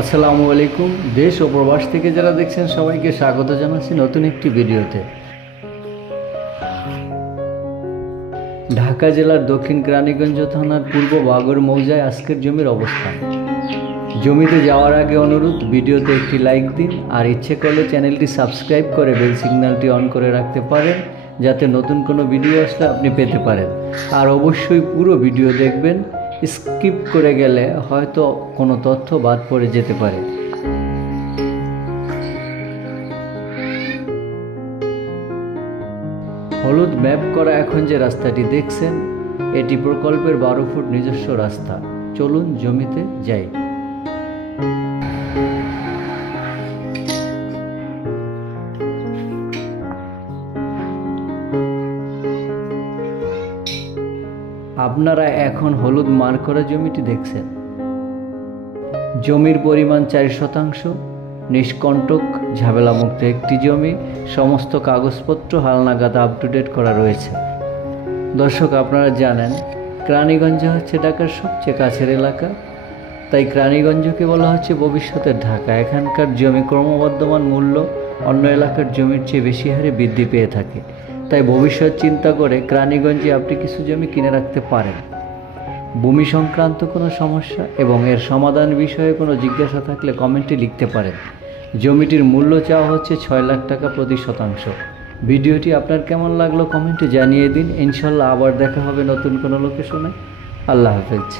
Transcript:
আসসালামু আলাইকুম। দেশ ও প্রবাস থেকে যারা দেখছেন সবাইকে স্বাগত জানাচ্ছি নতুন একটি ভিডিওতে। ঢাকা জেলার দক্ষিণ কেরানীগঞ্জ থানার পূর্ব বাগর মৌজায় আজকের জমির অবস্থান। জমিতে যাওয়ার আগে অনুরোধ, ভিডিওতে একটি লাইক দিন আর ইচ্ছে করলে চ্যানেলটি সাবস্ক্রাইব করে বেল সিগন্যালটি অন করে রাখতে পারেন, যাতে নতুন কোনো ভিডিও আসলে আপনি পেতে পারেন। আর অবশ্যই পুরো ভিডিও দেখবেন, স্কিপ করে গেলে হয়তো কোনো তথ্য বাদ পড়ে যেতে পারে। হলুদ ম্যাপ করা এখন যে রাস্তাটি দেখছেন, এটি প্রকল্পের 12 ফুট নিজস্ব রাস্তা। চলুন জমিতে যাই। আপনারা এখন হলুদ মার্ক করা জমিটি দেখছেন। জমির পরিমাণ 4 শতাংশ, নিষ্কণ্টক ঝামেলামুক্ত একটি জমি। সমস্ত কাগজপত্র হালনাগাদ আপ টু ডেট করা রয়েছে। দর্শক, আপনারা জানেন কেরানীগঞ্জ হচ্ছে ঢাকার সবচেয়ে কাছের এলাকা, তাই কেরানীগঞ্জকে বলা হচ্ছে ভবিষ্যতের ঢাকা। এখানকার জমি ক্রমবর্ধমান মূল্য অন্য এলাকার জমির চেয়ে বেশি হারে বৃদ্ধি পেয়ে থাকে। তাই ভবিষ্যৎ চিন্তা করে কেরানীগঞ্জে আপনি কিছু জমি কিনে রাখতে পারেন। ভূমি সংক্রান্ত কোনো সমস্যা এবং এর সমাধান বিষয়ে কোনো জিজ্ঞাসা থাকলে কমেন্টে লিখতে পারেন। জমিটির মূল্য চাওয়া হচ্ছে 6 লাখ টাকা প্রতি শতাংশ। ভিডিওটি আপনার কেমন লাগলো কমেন্টে জানিয়ে দিন। ইনশাল্লাহ আবার দেখা হবে নতুন কোনো লোকেশনে। আল্লাহ হাফেজ।